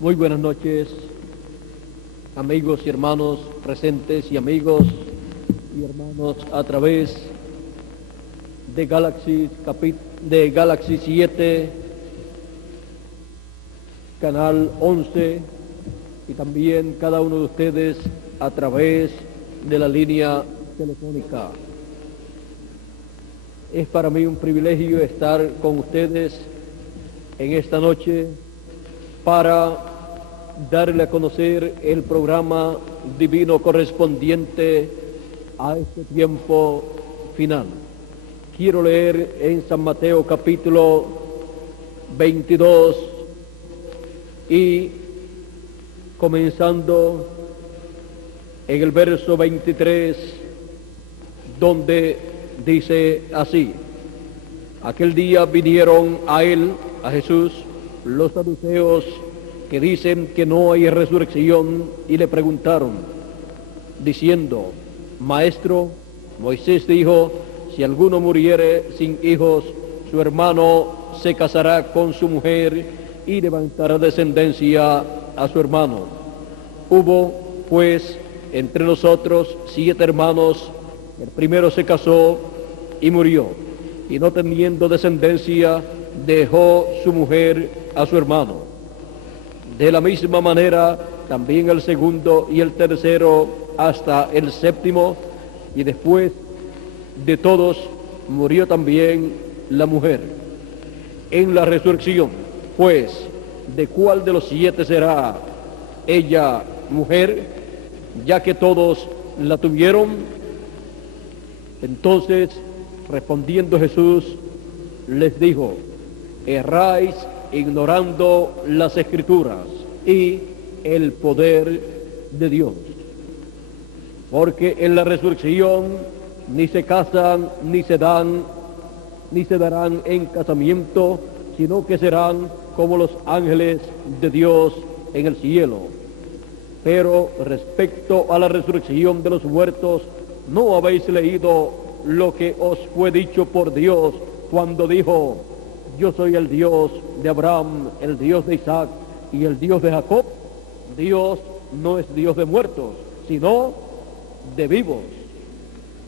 Muy buenas noches, amigos y hermanos presentes y amigos y hermanos a través de Galaxy 7, Canal 11 y también cada uno de ustedes a través de la línea telefónica. Es para mí un privilegio estar con ustedes en esta noche para darle a conocer el programa divino correspondiente a este tiempo final. Quiero leer en San Mateo capítulo 22 y comenzando en el verso 23, donde dice así: aquel día vinieron a él, a Jesús, los saduceos que dicen que no hay resurrección y le preguntaron, diciendo: Maestro, Moisés dijo, si alguno muriere sin hijos, su hermano se casará con su mujer y levantará descendencia a su hermano. Hubo, pues, entre nosotros 7 hermanos. El primero se casó y murió, y no teniendo descendencia, dejó su mujer a su hermano. De la misma manera, también el segundo y el tercero, hasta el séptimo, y después de todos murió también la mujer. En la resurrección, pues, ¿de cuál de los 7 será ella mujer, ya que todos la tuvieron? Entonces, respondiendo Jesús, les dijo: erráis ignorando las Escrituras y el poder de Dios. Porque en la resurrección ni se casan, ni se darán en casamiento, sino que serán como los ángeles de Dios en el cielo. Pero respecto a la resurrección de los muertos, ¿no habéis leído lo que os fue dicho por Dios cuando dijo: yo soy el Dios de Abraham, el Dios de Isaac y el Dios de Jacob? Dios no es Dios de muertos, sino de vivos.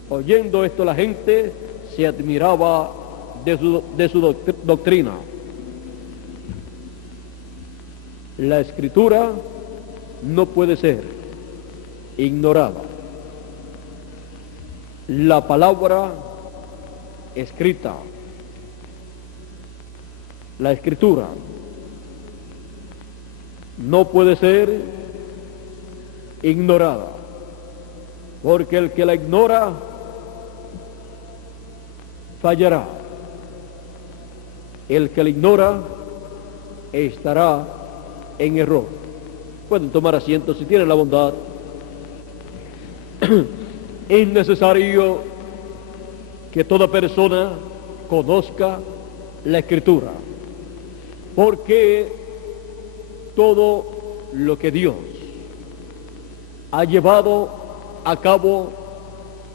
Oyendo esto, la gente se admiraba de su doctrina. La Escritura no puede ser ignorada. La palabra escrita, la Escritura, no puede ser ignorada, porque el que la ignora fallará. El que la ignora estará en error. Pueden tomar asiento si tienen la bondad. Es necesario que toda persona conozca la Escritura, porque todo lo que Dios ha llevado a cabo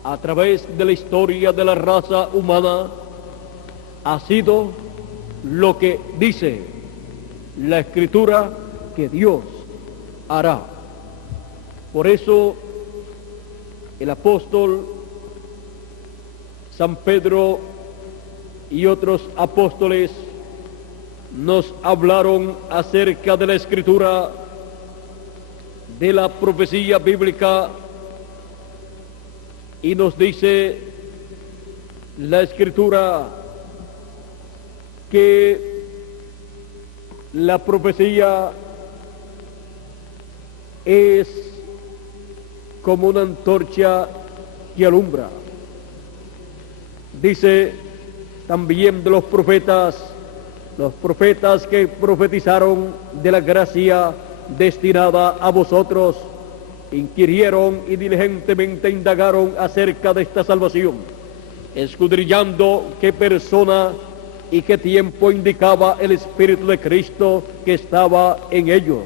a través de la historia de la raza humana ha sido lo que dice la Escritura que Dios hará. Por eso el apóstol San Pedro y otros apóstoles nos hablaron acerca de la Escritura, de la profecía bíblica, y nos dice la Escritura que la profecía es como una antorcha que alumbra. Dice también de los profetas que profetizaron de la gracia destinada a vosotros, inquirieron y diligentemente indagaron acerca de esta salvación, escudriñando qué persona y qué tiempo indicaba el Espíritu de Cristo que estaba en ellos,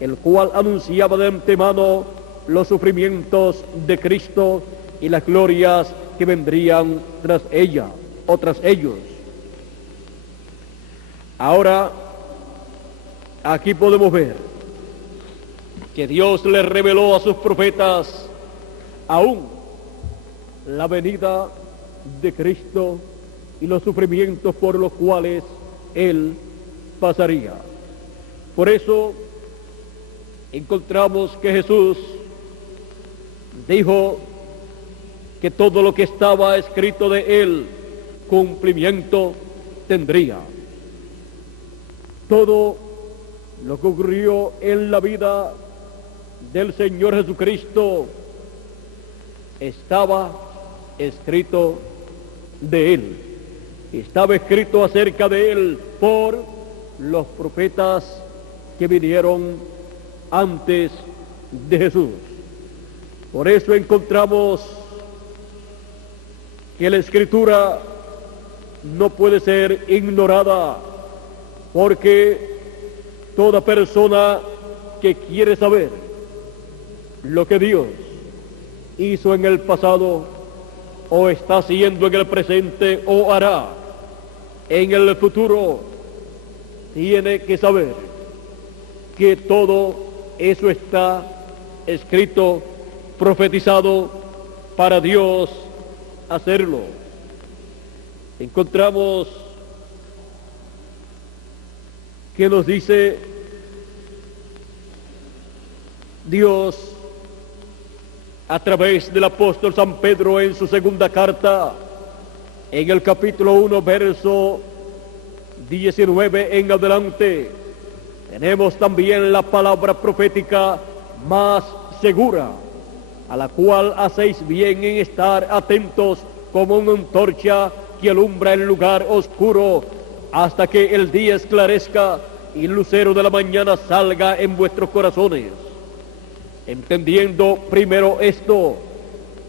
el cual anunciaba de antemano los sufrimientos de Cristo y las glorias que vendrían tras ella o tras ellos. Ahora, aquí podemos ver que Dios le reveló a sus profetas, aún la venida de Cristo y los sufrimientos por los cuales Él pasaría. Por eso encontramos que Jesús dijo que todo lo que estaba escrito de Él, cumplimiento tendría. Todo lo que ocurrió en la vida del Señor Jesucristo estaba escrito de Él. Estaba escrito acerca de Él por los profetas que vinieron antes de Jesús. Por eso encontramos que la Escritura no puede ser ignorada, porque toda persona que quiere saber lo que Dios hizo en el pasado, o está haciendo en el presente, o hará en el futuro, tiene que saber que todo eso está escrito, profetizado para Dios hacerlo. Encontramos que nos dice Dios a través del apóstol San Pedro en su segunda carta, en el capítulo 1, verso 19 en adelante. Tenemos también la palabra profética más segura, a la cual hacéis bien en estar atentos como una antorcha que alumbra el lugar oscuro, hasta que el día esclarezca y el lucero de la mañana salga en vuestros corazones. Entendiendo primero esto,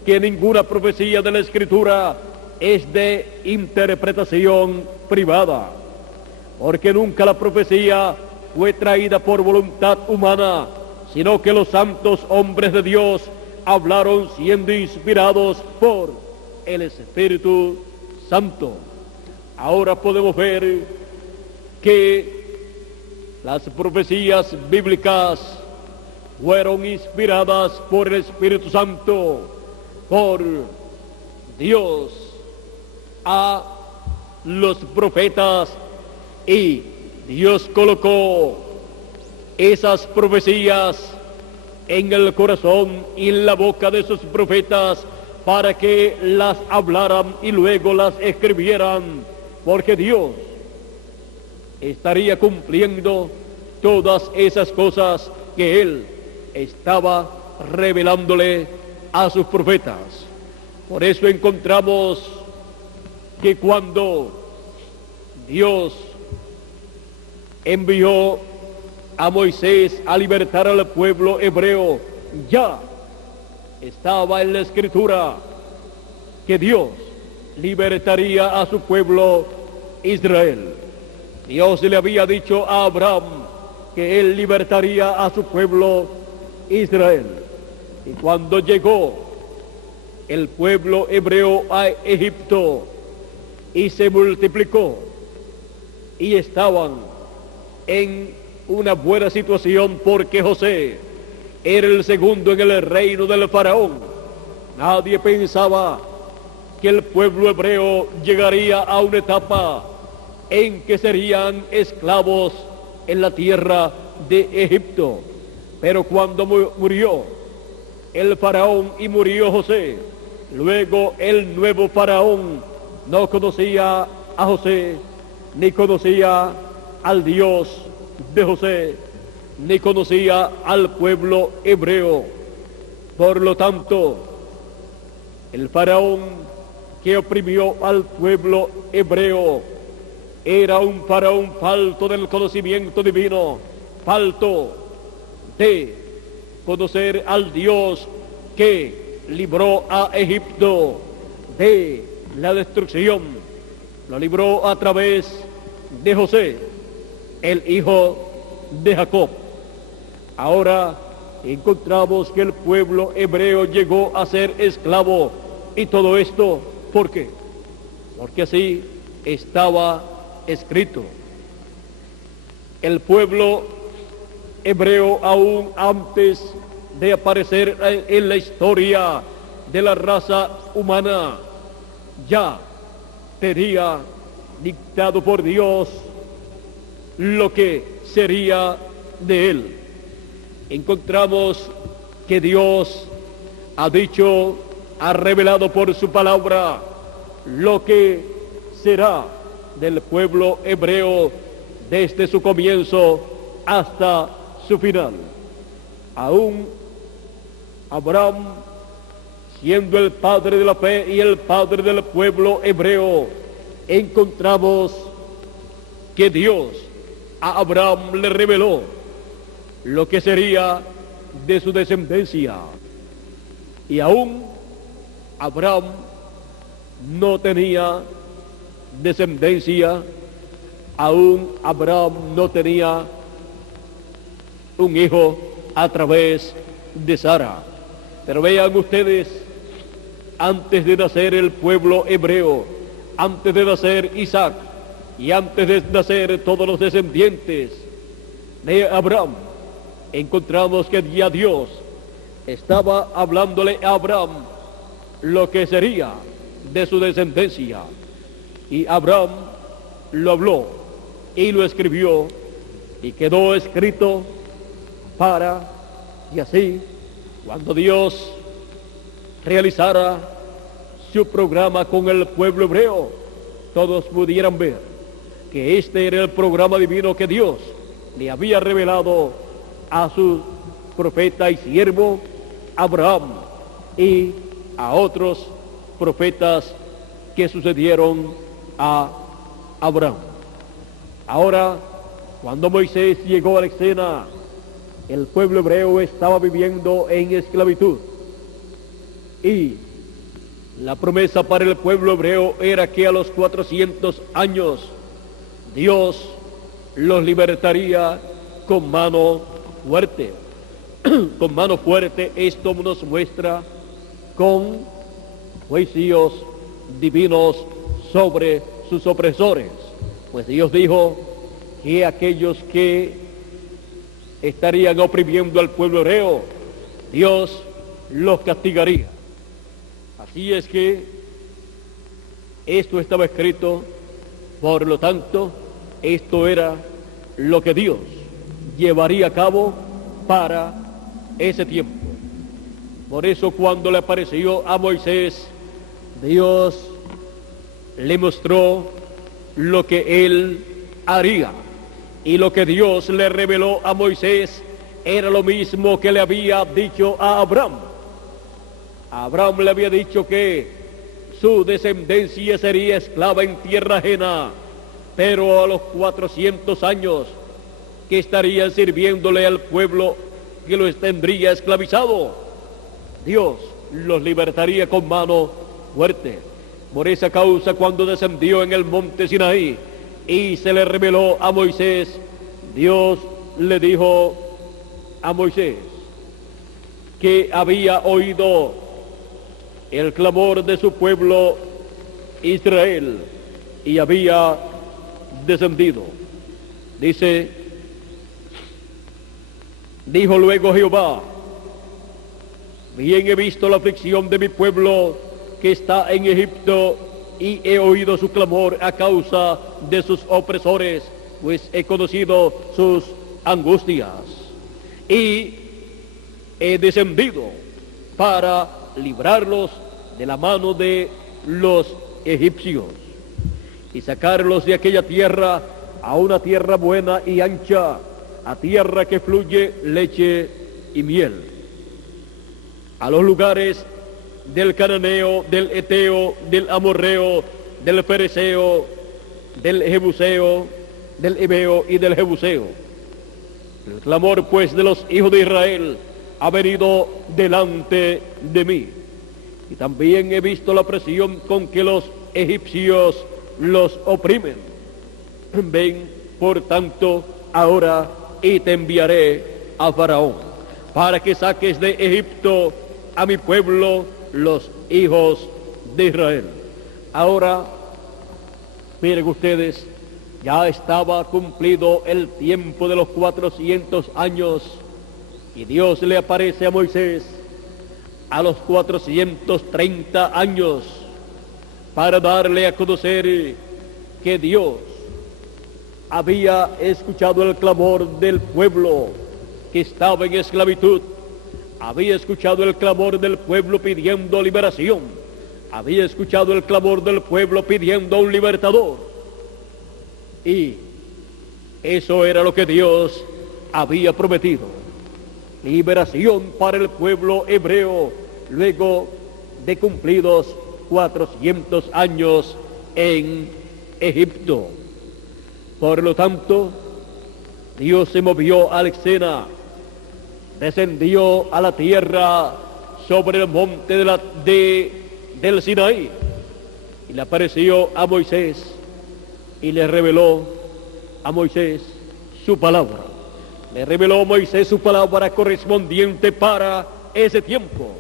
que ninguna profecía de la Escritura es de interpretación privada, porque nunca la profecía fue traída por voluntad humana, sino que los santos hombres de Dios hablaron siendo inspirados por el Espíritu Santo. Ahora podemos ver que las profecías bíblicas fueron inspiradas por el Espíritu Santo, por Dios a los profetas, y Dios colocó esas profecías en el corazón y en la boca de esos profetas para que las hablaran y luego las escribieran, porque Dios estaría cumpliendo todas esas cosas que Él estaba revelándole a sus profetas. Por eso encontramos que cuando Dios envió a Moisés a libertar al pueblo hebreo, ya estaba en la Escritura que Dios libertaría a su pueblo Israel. Dios le había dicho a Abraham que él libertaría a su pueblo Israel. Y cuando llegó el pueblo hebreo a Egipto y se multiplicó y estaban en una buena situación, porque José era el segundo en el reino del faraón, nadie pensaba que el pueblo hebreo llegaría a una etapa en que serían esclavos en la tierra de Egipto. Pero cuando murió el faraón y murió José, luego el nuevo faraón no conocía a José, ni conocía al Dios de José, ni conocía al pueblo hebreo. Por lo tanto, el faraón que oprimió al pueblo hebreo era un faraón falto del conocimiento divino, falto de conocer al Dios que libró a Egipto de la destrucción. Lo libró a través de José, el hijo de Jacob. Ahora encontramos que el pueblo hebreo llegó a ser esclavo, y todo esto, ¿por qué? Porque así estaba escrito. El pueblo hebreo, aún antes de aparecer en la historia de la raza humana, ya tenía dictado por Dios lo que sería de él. Encontramos que Dios ha dicho, ha revelado por su palabra lo que será del pueblo hebreo desde su comienzo hasta su final. Aún Abraham, siendo el padre de la fe y el padre del pueblo hebreo, encontramos que Dios a Abraham le reveló lo que sería de su descendencia. Y aún Abraham no tenía descendencia, aún Abraham no tenía un hijo a través de Sara. Pero vean ustedes, antes de nacer el pueblo hebreo, antes de nacer Isaac y antes de nacer todos los descendientes de Abraham, encontramos que ya Dios estaba hablándole a Abraham lo que sería de su descendencia. Y Abraham lo habló y lo escribió y quedó escrito para, y así, cuando Dios realizara su programa con el pueblo hebreo, todos pudieran ver que este era el programa divino que Dios le había revelado a su profeta y siervo Abraham y a otros profetas que sucedieron a Abraham. Ahora, cuando Moisés llegó a la escena, el pueblo hebreo estaba viviendo en esclavitud. Y la promesa para el pueblo hebreo era que a los 400 años Dios los libertaría con mano fuerte. Con mano fuerte, esto nos muestra con juicios divinos sobre sus opresores. Pues Dios dijo que aquellos que estarían oprimiendo al pueblo hebreo, Dios los castigaría. Así es que esto estaba escrito, por lo tanto, esto era lo que Dios llevaría a cabo para ese tiempo. Por eso cuando le apareció a Moisés, Dios le mostró lo que él haría. Y lo que Dios le reveló a Moisés era lo mismo que le había dicho a Abraham. A Abraham le había dicho que su descendencia sería esclava en tierra ajena, pero a los 400 años que estarían sirviéndole al pueblo que los tendría esclavizado, Dios los libertaría con mano fuerte. Por esa causa, cuando descendió en el monte Sinaí y se le reveló a Moisés, Dios le dijo a Moisés que había oído el clamor de su pueblo Israel y había descendido. Dijo luego Jehová: bien he visto la aflicción de mi pueblo que está en Egipto, y he oído su clamor a causa de sus opresores, pues he conocido sus angustias, y he descendido para librarlos de la mano de los egipcios y sacarlos de aquella tierra a una tierra buena y ancha, a tierra que fluye leche y miel, a los lugares del cananeo, del eteo, del amorreo, del fereceo, del jebuseo, del heveo y del jebuseo. El clamor pues de los hijos de Israel ha venido delante de mí, y también he visto la presión con que los egipcios los oprimen. Ven, por tanto, ahora y te enviaré a Faraón, para que saques de Egipto a mi pueblo, los hijos de Israel. Ahora, miren ustedes, ya estaba cumplido el tiempo de los 400 años y Dios le aparece a Moisés a los 430 años para darle a conocer que Dios había escuchado el clamor del pueblo que estaba en esclavitud, había escuchado el clamor del pueblo pidiendo liberación, había escuchado el clamor del pueblo pidiendo un libertador. Y eso era lo que Dios había prometido: liberación para el pueblo hebreo luego de cumplidos 400 años en Egipto. Por lo tanto, Dios se movió a la escena, descendió a la tierra sobre el monte del Sinaí y le apareció a Moisés y le reveló a Moisés su palabra. Le reveló a Moisés su palabra correspondiente para ese tiempo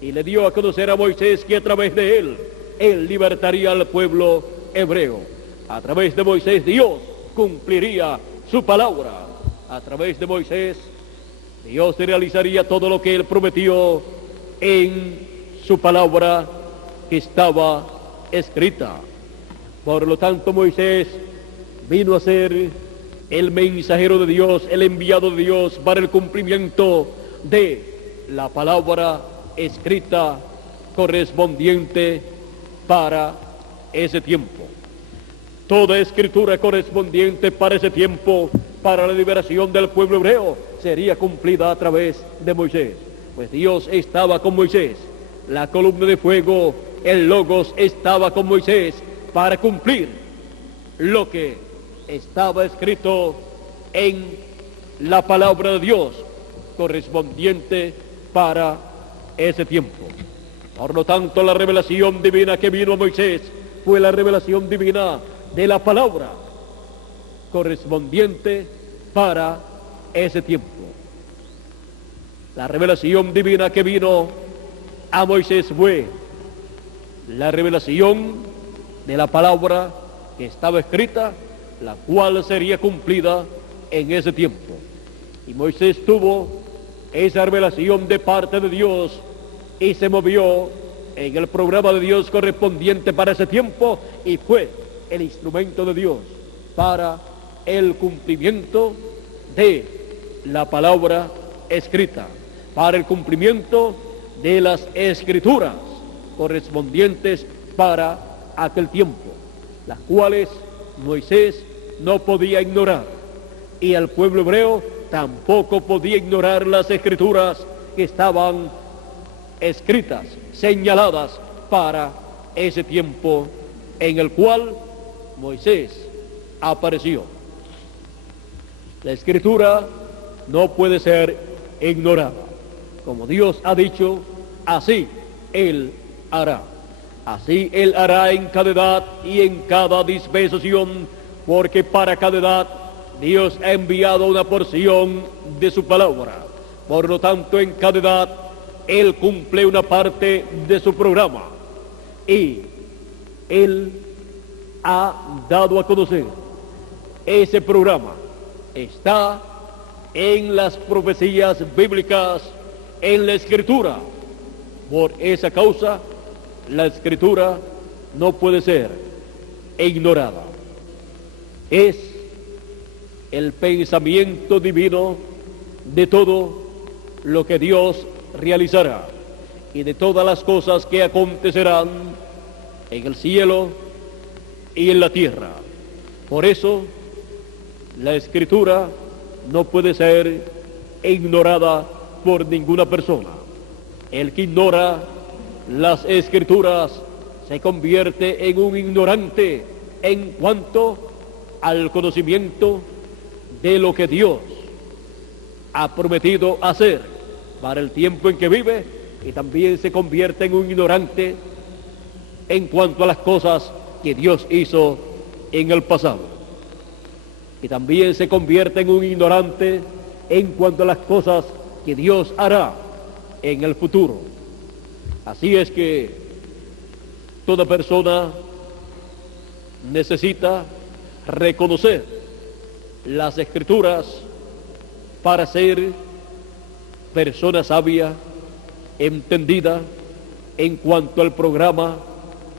y le dio a conocer a Moisés que a través de él libertaría al pueblo hebreo. A través de Moisés Dios cumpliría su palabra. A través de Moisés Dios realizaría todo lo que él prometió en su palabra que estaba escrita. Por lo tanto, Moisés vino a ser el mensajero de Dios, el enviado de Dios para el cumplimiento de la palabra escrita correspondiente para ese tiempo. Toda escritura correspondiente para ese tiempo, para la liberación del pueblo hebreo, sería cumplida a través de Moisés. Pues Dios estaba con Moisés, la columna de fuego, el Logos estaba con Moisés para cumplir lo que estaba escrito en la palabra de Dios correspondiente para ese tiempo. Por lo tanto, la revelación divina que vino a Moisés fue la revelación divina de la palabra correspondiente para ese tiempo. La revelación divina que vino a Moisés fue la revelación de la palabra que estaba escrita, la cual sería cumplida en ese tiempo. Y Moisés tuvo esa revelación de parte de Dios y se movió en el programa de Dios correspondiente para ese tiempo y fue el instrumento de Dios para el cumplimiento de la palabra escrita, para el cumplimiento de las escrituras correspondientes para aquel tiempo, las cuales Moisés no podía ignorar y el pueblo hebreo tampoco podía ignorar las escrituras que estaban escritas, señaladas para ese tiempo en el cual Moisés apareció. La escritura no puede ser ignorada. Como Dios ha dicho, así Él hará. Así Él hará en cada edad y en cada dispensación, porque para cada edad Dios ha enviado una porción de su palabra. Por lo tanto, en cada edad Él cumple una parte de su programa y Él ha dado a conocer ese programa. Está en las profecías bíblicas, en la escritura. Por esa causa, la escritura no puede ser ignorada. Es el pensamiento divino de todo lo que Dios realizará y de todas las cosas que acontecerán en el cielo y en la tierra. Por eso, la escritura no puede ser ignorada por ninguna persona. El que ignora las escrituras se convierte en un ignorante en cuanto al conocimiento de lo que Dios ha prometido hacer para el tiempo en que vive, y también se convierte en un ignorante en cuanto a las cosas que Dios hizo en el pasado, y también se convierte en un ignorante en cuanto a las cosas que Dios hará en el futuro. Así es que toda persona necesita reconocer las Escrituras para ser persona sabia, entendida en cuanto al programa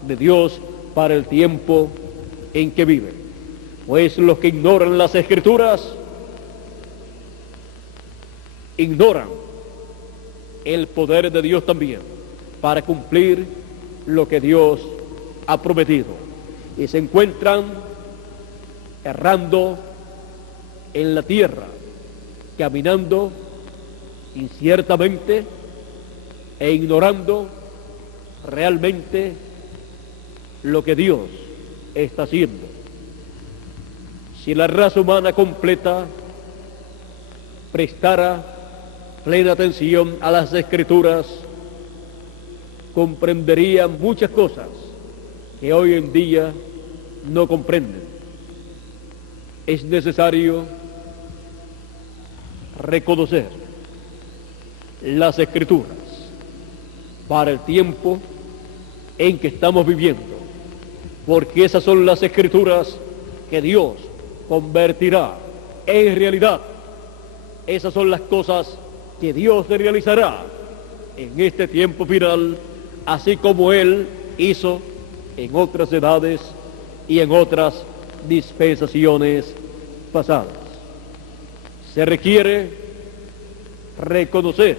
de Dios para el tiempo en que vive. Pues los que ignoran las Escrituras ignoran el poder de Dios también para cumplir lo que Dios ha prometido, y se encuentran errando en la tierra, caminando inciertamente e ignorando realmente lo que Dios está haciendo. Si la raza humana completa prestara plena atención a las Escrituras, comprendería muchas cosas que hoy en día no comprenden. Es necesario reconocer las Escrituras para el tiempo en que estamos viviendo, porque esas son las Escrituras que Dios convertirá en realidad. Esas son las cosas que Dios realizará en este tiempo final, así como Él hizo en otras edades y en otras dispensaciones pasadas. Se requiere reconocer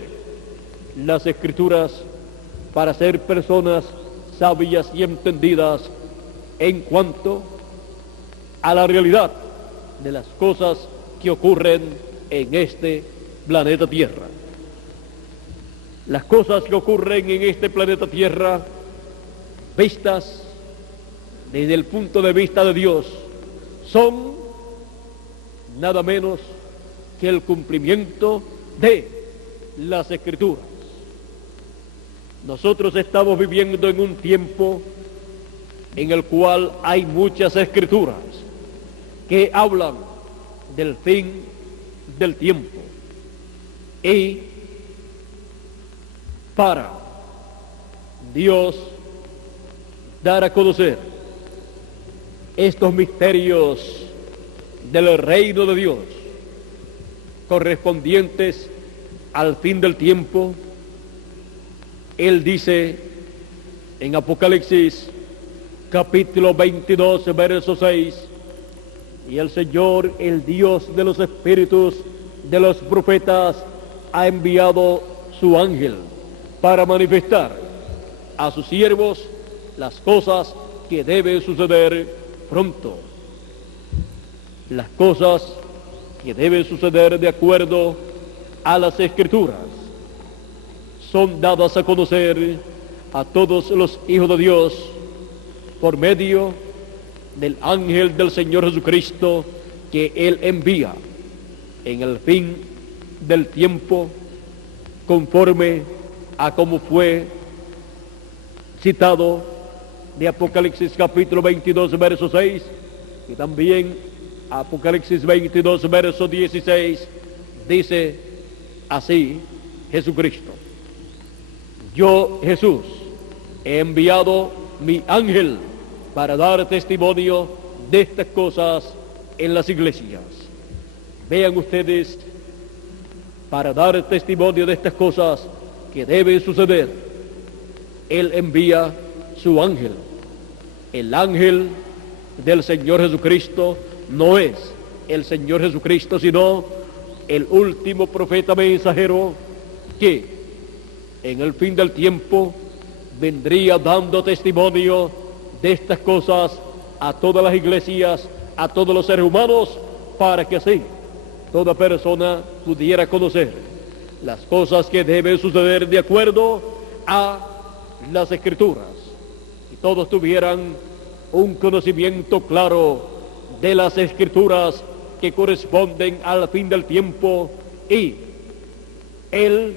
las Escrituras para ser personas sabias y entendidas en cuanto a la realidad de las cosas que ocurren en este planeta Tierra. Las cosas que ocurren en este planeta Tierra, vistas desde el punto de vista de Dios, son nada menos que el cumplimiento de las Escrituras. Nosotros estamos viviendo en un tiempo en el cual hay muchas Escrituras que hablan del fin del tiempo, y para Dios dar a conocer estos misterios del reino de Dios correspondientes al fin del tiempo, Él dice en Apocalipsis capítulo 22, verso 6, y el Señor, el Dios de los espíritus de los profetas, ha enviado su ángel para manifestar a sus siervos las cosas que deben suceder pronto. Las cosas que deben suceder de acuerdo a las Escrituras son dadas a conocer a todos los hijos de Dios por medio del ángel del Señor Jesucristo, que Él envía en el fin del tiempo, conforme a como fue citado de Apocalipsis capítulo 22, verso 6, y también Apocalipsis 22, verso 16, dice así Jesucristo: yo, Jesús, he enviado mi ángel para dar testimonio de estas cosas en las iglesias. Vean ustedes, para dar testimonio de estas cosas que deben suceder, Él envía su ángel. El ángel del Señor Jesucristo no es el Señor Jesucristo, sino el último profeta mensajero que en el fin del tiempo vendría dando testimonio de estas cosas a todas las iglesias, a todos los seres humanos, para que así toda persona pudiera conocer las cosas que deben suceder de acuerdo a las Escrituras, y todos tuvieran un conocimiento claro de las Escrituras que corresponden al fin del tiempo y el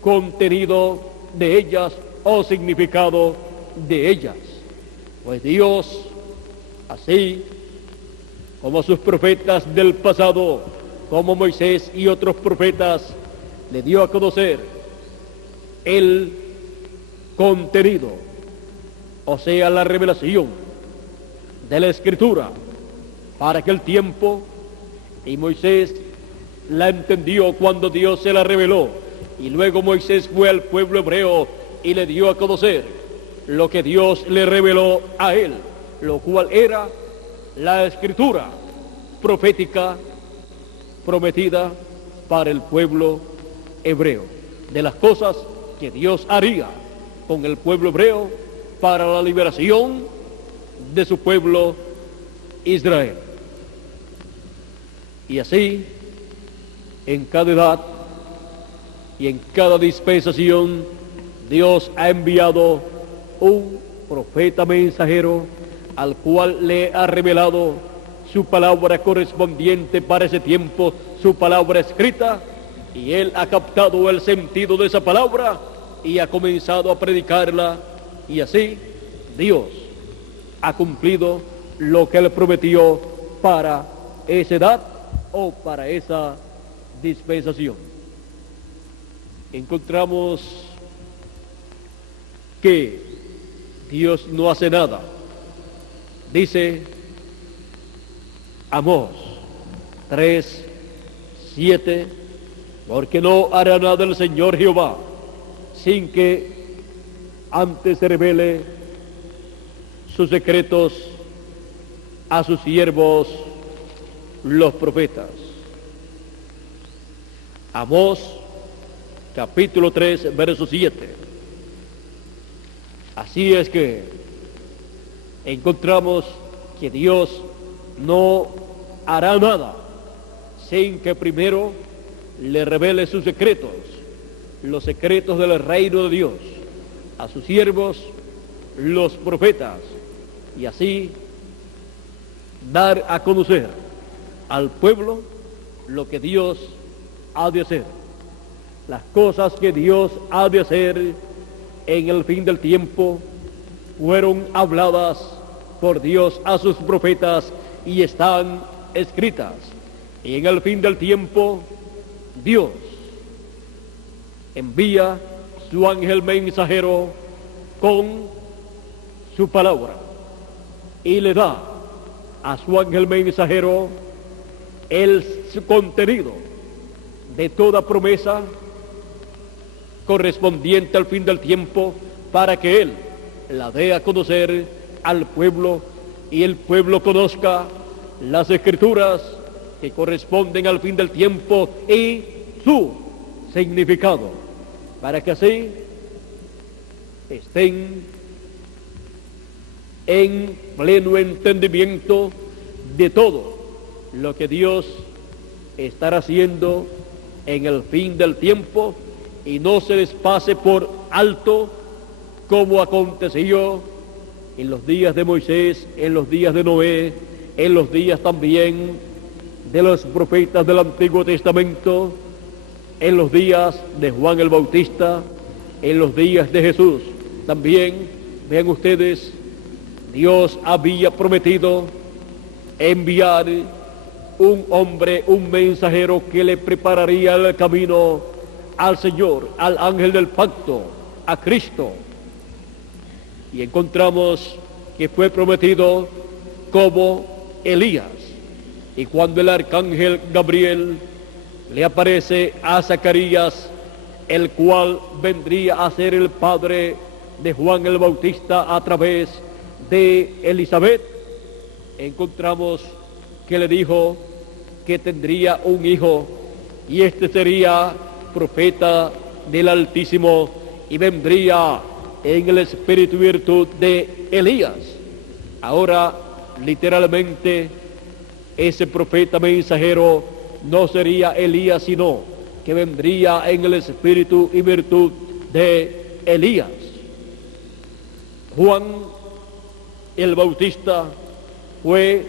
contenido de ellas o significado de ellas. Pues Dios, así como a sus profetas del pasado, como Moisés y otros profetas, le dio a conocer el contenido, o sea, la revelación de la Escritura para aquel tiempo, y Moisés la entendió cuando Dios se la reveló. Y luego Moisés fue al pueblo hebreo y le dio a conocer lo que Dios le reveló a él, lo cual era la escritura profética prometida para el pueblo hebreo, de las cosas que Dios haría con el pueblo hebreo para la liberación de su pueblo Israel. Y así, en cada edad y en cada dispensación, Dios ha enviado un profeta mensajero al cual le ha revelado su palabra correspondiente para ese tiempo, su palabra escrita, y él ha captado el sentido de esa palabra y ha comenzado a predicarla, y así Dios ha cumplido lo que él prometió para esa edad o para esa dispensación. Encontramos que Dios no hace nada. Dice Amós 3:7, porque no hará nada el Señor Jehová sin que antes se revele sus secretos a sus siervos los profetas. Amós capítulo 3, verso 7. Así es que encontramos que Dios no hará nada sin que primero le revele sus secretos, los secretos del reino de Dios, a sus siervos, los profetas, y así dar a conocer al pueblo lo que Dios ha de hacer, las cosas que Dios ha de hacer en el fin del tiempo fueron habladas por Dios a sus profetas y están escritas. Y en el fin del tiempo Dios envía su ángel mensajero con su palabra y le da a su ángel mensajero el contenido de toda promesa correspondiente al fin del tiempo, para que él la dé a conocer al pueblo y el pueblo conozca las escrituras que corresponden al fin del tiempo y su significado, para que así estén en pleno entendimiento de todo lo que Dios estará haciendo en el fin del tiempo, y no se les pase por alto como aconteció en los días de Moisés, en los días de Noé, en los días también de los profetas del Antiguo Testamento, en los días de Juan el Bautista, en los días de Jesús. También, vean ustedes, Dios había prometido enviar un hombre, un mensajero que le prepararía el camino al Señor, al ángel del pacto, a Cristo. Y encontramos que fue prometido como Elías. Y cuando el arcángel Gabriel le aparece a Zacarías, el cual vendría a ser el padre de Juan el Bautista a través de Elizabeth, encontramos que le dijo que tendría un hijo, y este sería profeta del Altísimo, y vendría en el espíritu y virtud de Elías. Ahora, literalmente, ese profeta mensajero no sería Elías, sino que vendría en el espíritu y virtud de Elías. Juan el Bautista fue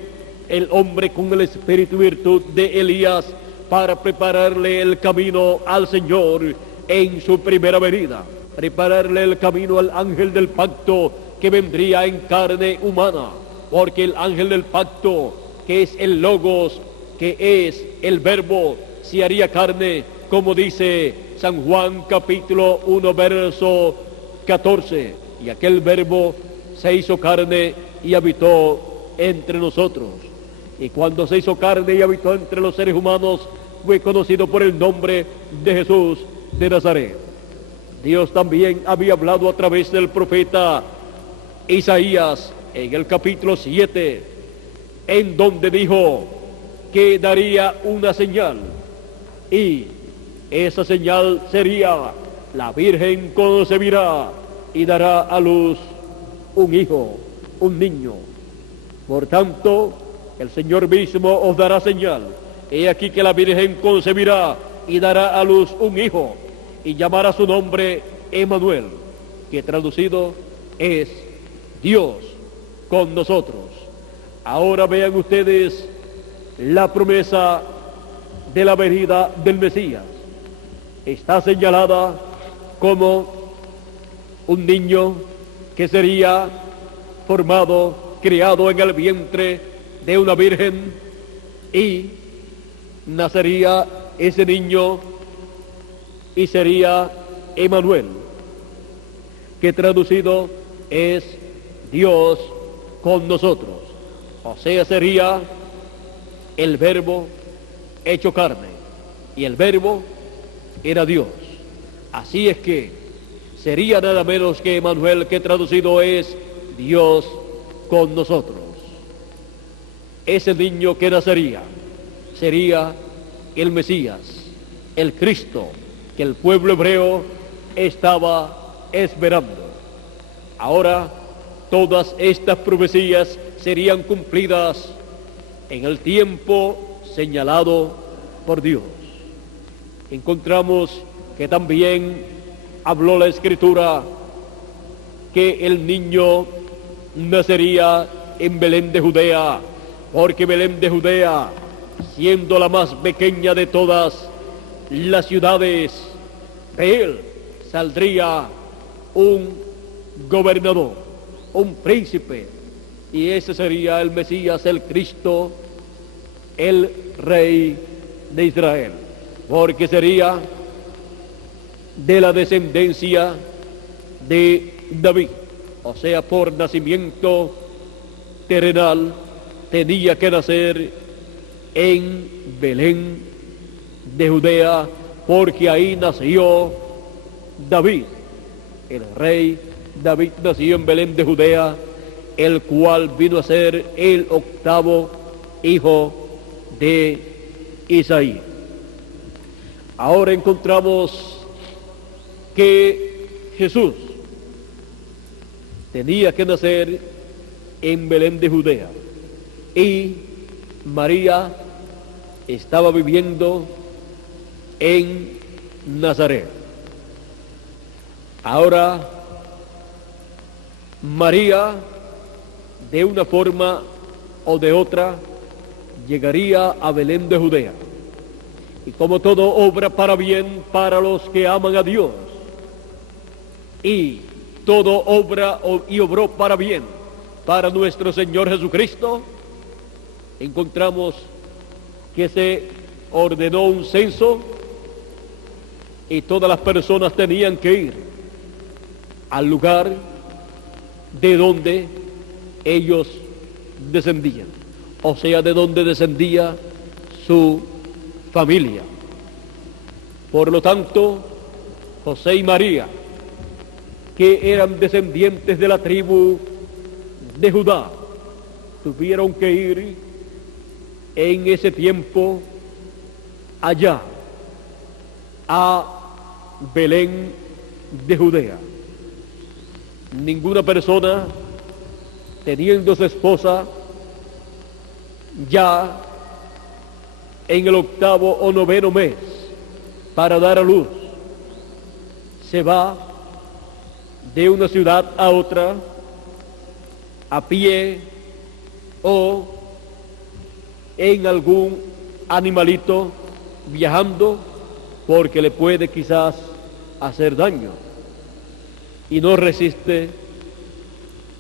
el hombre con el espíritu y virtud de Elías para prepararle el camino al Señor en su primera venida, prepararle el camino al ángel del pacto que vendría en carne humana, porque el ángel del pacto, que es el Logos, que es el Verbo, se haría carne, como dice San Juan capítulo 1 verso 14, y aquel Verbo se hizo carne y habitó entre nosotros. y cuando se hizo carne y habitó entre los seres humanos, fue conocido por el nombre de Jesús de Nazaret. Dios también había hablado a través del profeta Isaías en el capítulo 7, en donde dijo que daría una señal, y esa señal sería: la Virgen concebirá y dará a luz un hijo, un niño. Por tanto, el Señor mismo os dará señal. He aquí que la Virgen concebirá y dará a luz un hijo, y llamará su nombre Emmanuel, que traducido es Dios con nosotros. Ahora vean ustedes la promesa de la venida del Mesías. Está señalada como un niño que sería formado, criado en el vientre de una virgen, y nacería ese niño y sería Emmanuel, que traducido es Dios con nosotros. O sea, sería el Verbo hecho carne, y el Verbo era Dios. Así es que sería nada menos que Emmanuel, que traducido es Dios con nosotros. Ese niño que nacería sería el Mesías, el Cristo, que el pueblo hebreo estaba esperando. Ahora, todas estas profecías serían cumplidas en el tiempo señalado por Dios. Encontramos que también habló la Escritura que el niño nacería en Belén de Judea, porque Belén de Judea, siendo la más pequeña de todas las ciudades, de él saldría un gobernador, un príncipe, y ese sería el Mesías, el Cristo, el Rey de Israel, porque sería de la descendencia de David. O sea, por nacimiento terrenal tenía que nacer en Belén de Judea, porque ahí nació David. El rey David nació en Belén de Judea, el cual vino a ser el octavo hijo de Isaí. Ahora encontramos que Jesús tenía que nacer en Belén de Judea, y María estaba viviendo en Nazaret. Ahora, María, de una forma o de otra, llegaría a Belén de Judea. Y como todo obra para bien para los que aman a Dios, y todo obra y obró para bien para nuestro Señor Jesucristo, encontramos que se ordenó un censo y todas las personas tenían que ir al lugar de donde ellos descendían, o sea, de donde descendía su familia. Por lo tanto, José y María, que eran descendientes de la tribu de Judá, tuvieron que ir en ese tiempo allá a Belén de Judea. Ninguna persona, teniendo su esposa ya en el octavo o noveno mes para dar a luz, se va de una ciudad a otra a pie o en algún animalito viajando, porque le puede quizás hacer daño, y no resiste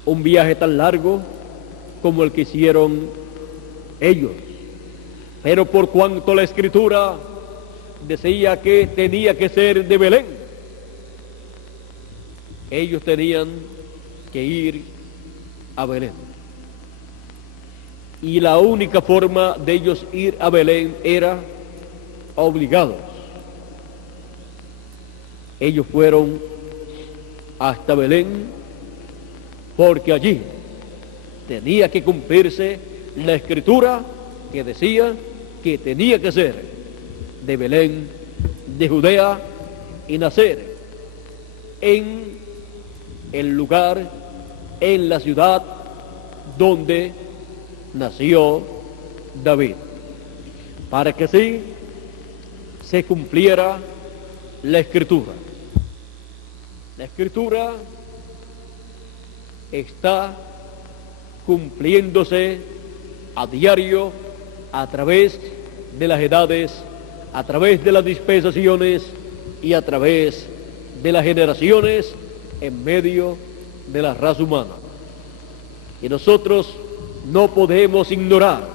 un viaje tan largo como el que hicieron ellos. Pero por cuanto la Escritura decía que tenía que ser de Belén, ellos tenían que ir a Belén. y la única forma de ellos ir a Belén era obligados. Ellos fueron hasta Belén porque allí tenía que cumplirse la escritura que decía que tenía que ser de Belén, de Judea, y nacer en el lugar, en la ciudad donde nació David, para que así se cumpliera la escritura. La escritura está cumpliéndose a diario a través de las edades, a través de las dispensaciones y a través de las generaciones en medio de la raza humana. Y nosotros no podemos ignorar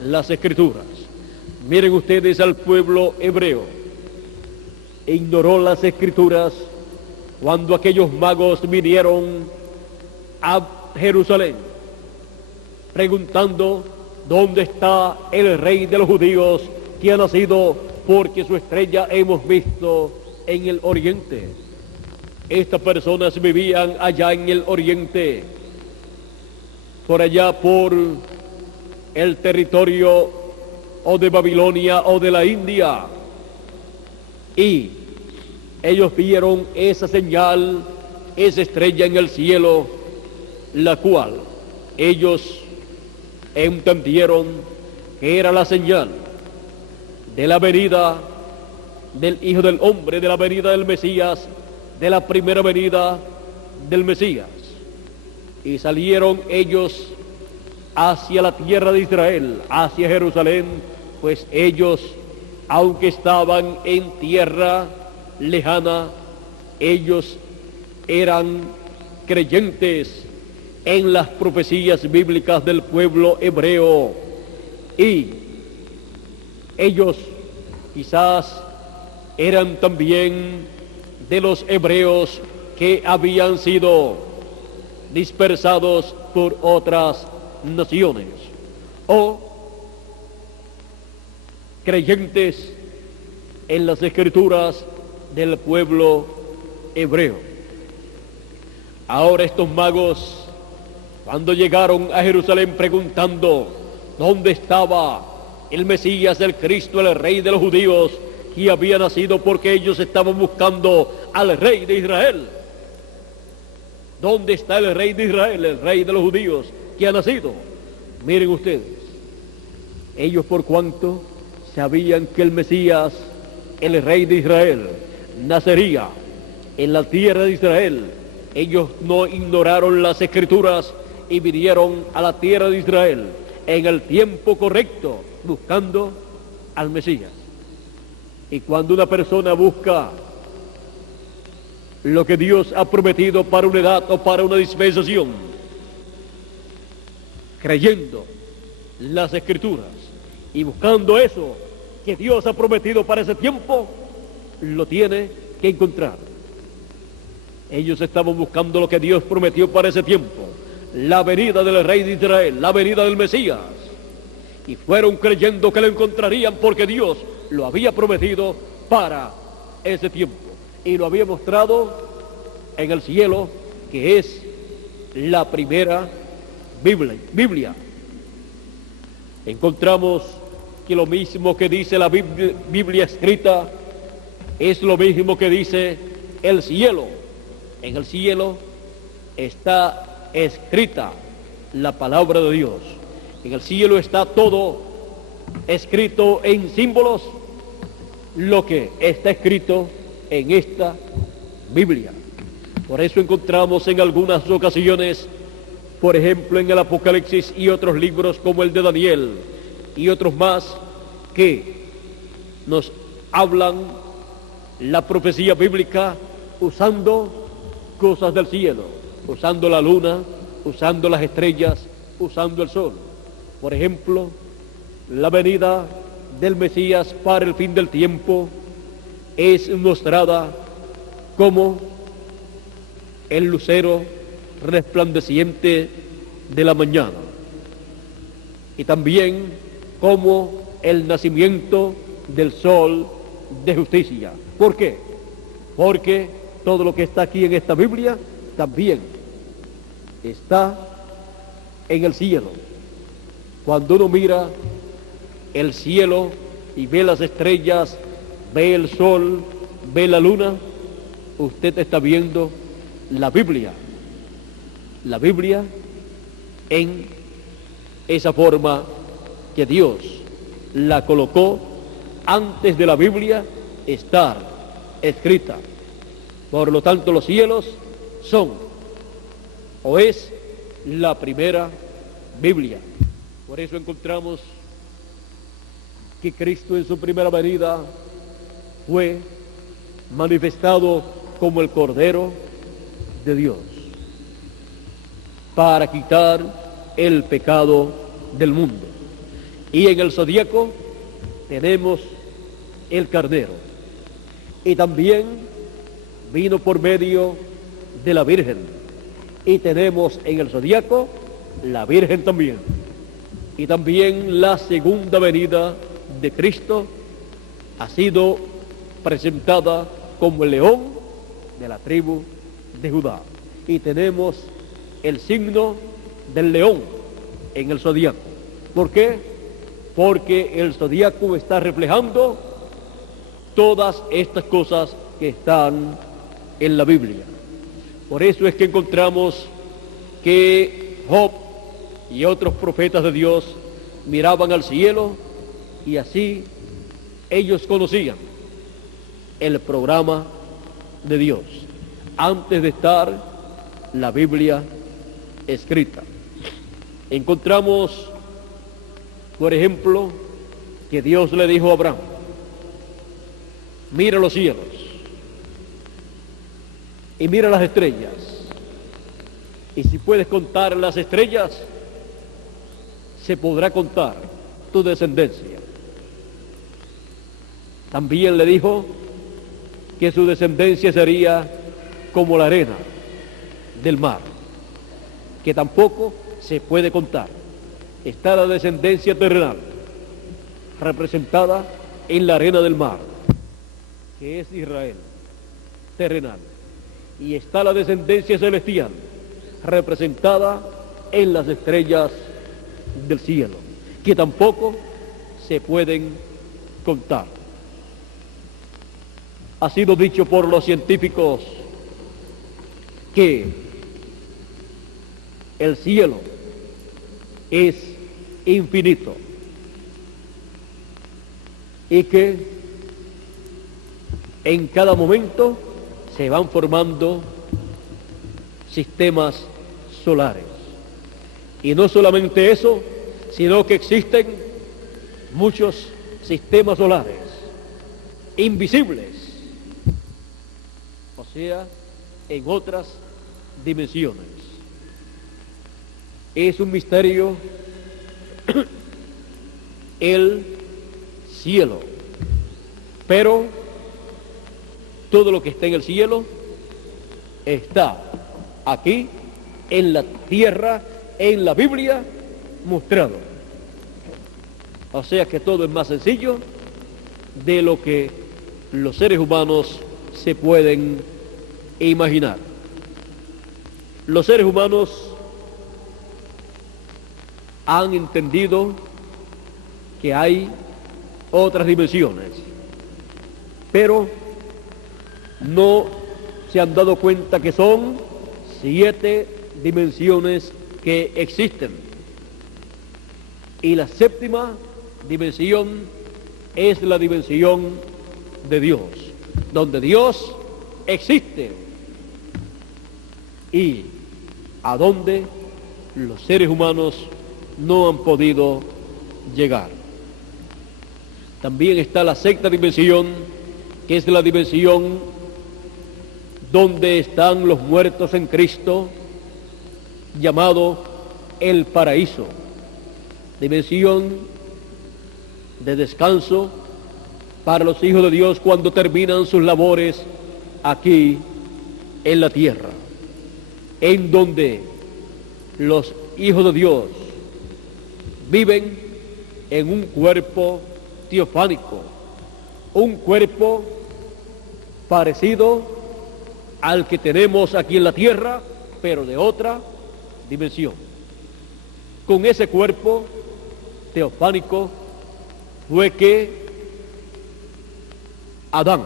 las escrituras. Miren ustedes al pueblo hebreo. Ignoró las escrituras cuando aquellos magos vinieron a Jerusalén preguntando: ¿dónde está el rey de los judíos que ha nacido? Porque su estrella hemos visto en el oriente. Estas personas vivían allá en el oriente, por allá por el territorio o de Babilonia o de la India, y ellos vieron esa señal, esa estrella en el cielo, la cual ellos entendieron que era la señal de la venida del Hijo del Hombre, de la venida del Mesías, de la primera venida del Mesías. Y salieron ellos hacia la tierra de Israel, hacia Jerusalén, pues ellos, aunque estaban en tierra lejana, ellos eran creyentes en las profecías bíblicas del pueblo hebreo, y ellos quizás eran también de los hebreos que habían sido dispersados por otras naciones, o creyentes en las escrituras del pueblo hebreo. Ahora estos magos, cuando llegaron a Jerusalén preguntando dónde estaba el Mesías, el Cristo, el Rey de los judíos, que había nacido, porque ellos estaban buscando al Rey de Israel. ¿Dónde está el Rey de Israel, el Rey de los judíos, que ha nacido? Miren ustedes, ellos, por cuanto sabían que el Mesías, el Rey de Israel, nacería en la tierra de Israel, ellos no ignoraron las escrituras y vinieron a la tierra de Israel en el tiempo correcto, buscando al Mesías. Y cuando una persona busca lo que Dios ha prometido para una edad o para una dispensación, creyendo las escrituras y buscando eso que Dios ha prometido para ese tiempo, lo tiene que encontrar. Ellos estaban buscando lo que Dios prometió para ese tiempo, la venida del Rey de Israel, la venida del Mesías, y fueron creyendo que lo encontrarían porque Dios lo había prometido para ese tiempo y lo había mostrado en el cielo, que es la primera Biblia. Encontramos que lo mismo que dice la Biblia escrita es lo mismo que dice el cielo. En el cielo está escrita la palabra de Dios. En el cielo está todo escrito en símbolos, lo que está escrito en esta Biblia. Por eso encontramos en algunas ocasiones, por ejemplo en el Apocalipsis y otros libros como el de Daniel y otros más, que nos hablan la profecía bíblica usando cosas del cielo, usando la luna, usando las estrellas, usando el sol. Por ejemplo, la venida del Mesías para el fin del tiempo es mostrada como el lucero resplandeciente de la mañana. y también como el nacimiento del sol de justicia. ¿Por qué? Porque todo lo que está aquí en esta Biblia también está en el cielo. Cuando uno mira el cielo y ve las estrellas, ve el sol, ve la luna, usted está viendo la Biblia en esa forma que Dios la colocó antes de la Biblia estar escrita. Por lo tanto, los cielos son o es la primera Biblia. Por eso encontramos que Cristo en su primera venida fue manifestado como el Cordero de Dios para quitar el pecado del mundo. Y en el zodíaco tenemos el Carnero. Y también vino por medio de la Virgen. Y tenemos en el zodíaco la Virgen también. Y también la segunda venida de Cristo ha sido presentada como el león de la tribu de Judá. Y tenemos el signo del león en el zodíaco. ¿Por qué? Porque el zodíaco está reflejando todas estas cosas que están en la Biblia. Por eso es que encontramos que Job y otros profetas de Dios miraban al cielo y así ellos conocían el programa de Dios antes de estar la Biblia escrita. Encontramos, por ejemplo, que Dios le dijo a Abraham: mira los cielos y mira las estrellas, y si puedes contar las estrellas, se podrá contar tu descendencia. También le dijo que su descendencia sería como la arena del mar, que tampoco se puede contar. Está la descendencia terrenal, representada en la arena del mar, que es Israel, terrenal. Y está la descendencia celestial, representada en las estrellas del cielo, que tampoco se pueden contar. Ha sido dicho por los científicos que el cielo es infinito y que en cada momento se van formando sistemas solares. Y no solamente eso, sino que existen muchos sistemas solares invisibles, o sea, en otras dimensiones. Es un misterio el cielo, pero todo lo que está en el cielo está aquí en la tierra, en la Biblia, mostrado. O sea que todo es más sencillo de lo que los seres humanos se pueden imaginar. Los seres humanos han entendido que hay otras dimensiones, pero no se han dado cuenta que son 7 dimensiones que existen. Y la séptima dimensión es la dimensión de Dios, donde Dios existe y a donde los seres humanos no han podido llegar. También está la sexta dimensión, que es la dimensión donde están los muertos en Cristo, llamado el paraíso, dimensión de descanso para los hijos de Dios cuando terminan sus labores aquí en la tierra, en donde los hijos de Dios viven en un cuerpo teofánico, un cuerpo parecido al que tenemos aquí en la tierra, pero de otra dimensión. Con ese cuerpo teofánico fue que Adán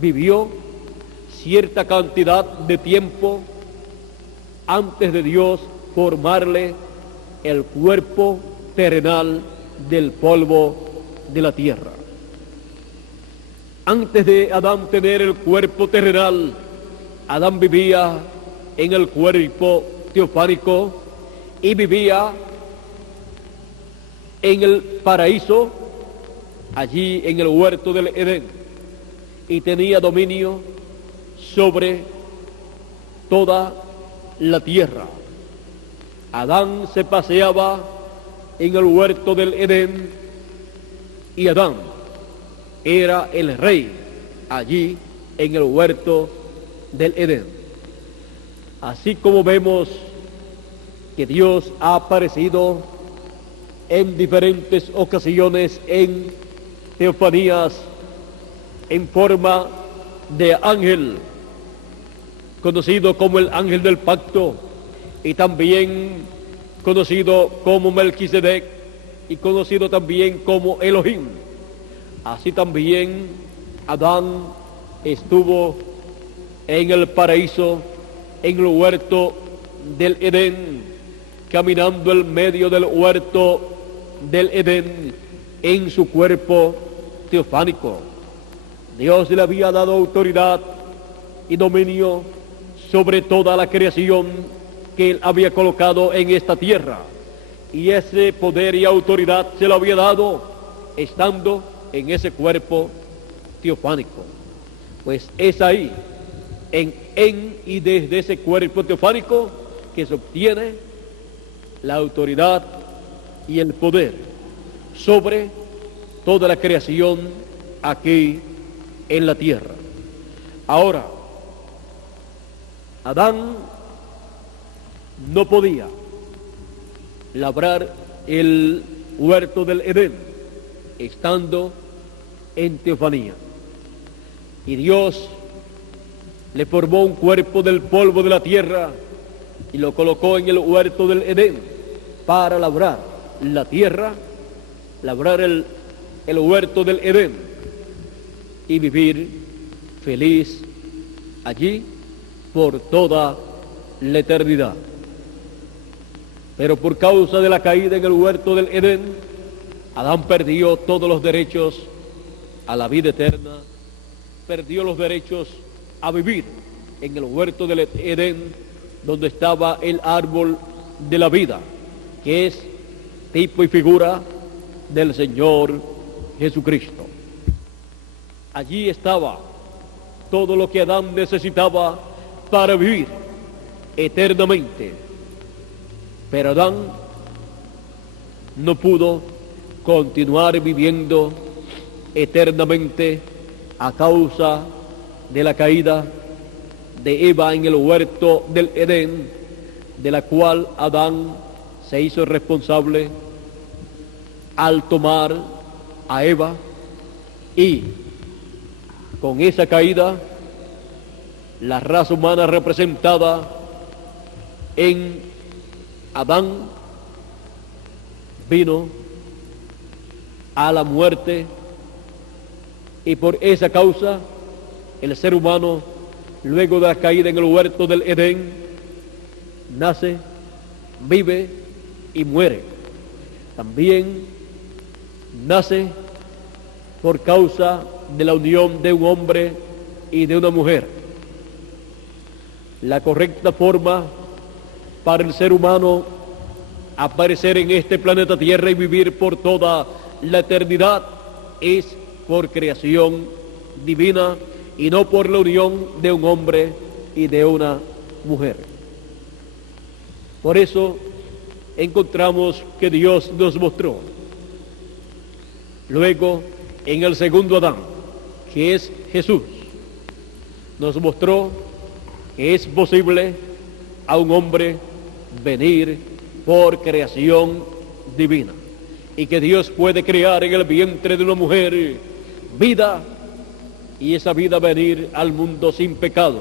vivió cierta cantidad de tiempo antes de Dios formarle el cuerpo terrenal del polvo de la tierra. Antes de Adán tener el cuerpo terrenal, Adán vivía en el cuerpo teofánico y vivía en el paraíso, allí en el huerto del Edén, y tenía dominio sobre toda la tierra. Adán se paseaba en el huerto del Edén y Adán era el rey allí en el huerto del Edén. Así como vemos que Dios ha aparecido en diferentes ocasiones en teofanías en forma de ángel, conocido como el ángel del pacto, y también conocido como Melquisedec, y conocido también como Elohim. Así también Adán estuvo en el paraíso, en el huerto del Edén, caminando en medio del huerto del Edén en su cuerpo teofánico. Dios le había dado autoridad y dominio sobre toda la creación que él había colocado en esta tierra, y ese poder y autoridad se lo había dado estando en ese cuerpo teofánico. Pues es ahí, en y desde ese cuerpo teofánico, que se obtiene la autoridad y el poder sobre toda la creación aquí en la tierra. Ahora, Adán no podía labrar el huerto del Edén estando en teofanía, y Dios le formó un cuerpo del polvo de la tierra y lo colocó en el huerto del Edén para labrar la tierra, labrar el huerto del Edén y vivir feliz allí por toda la eternidad. Pero por causa de la caída en el huerto del Edén, Adán perdió todos los derechos a la vida eterna, perdió los derechos a vivir en el huerto del Edén, donde estaba el árbol de la vida, que es tipo y figura del Señor Jesucristo. Allí estaba todo lo que Adán necesitaba para vivir eternamente. Pero Adán no pudo continuar viviendo eternamente a causa de la caída de Eva en el huerto del Edén, de la cual Adán se hizo responsable al tomar a Eva, y con esa caída la raza humana representada en Adán vino a la muerte, y por esa causa el ser humano, luego de la caída en el huerto del Edén, nace, vive y muere. También nace por causa de la unión de un hombre y de una mujer. La correcta forma para el ser humano aparecer en este planeta Tierra y vivir por toda la eternidad es por creación divina y no por la unión de un hombre y de una mujer. Por eso encontramos que Dios nos mostró, luego en el segundo Adán, que es Jesús, nos mostró que es posible a un hombre venir por creación divina, y que Dios puede crear en el vientre de una mujer vida, y esa vida venir al mundo sin pecado,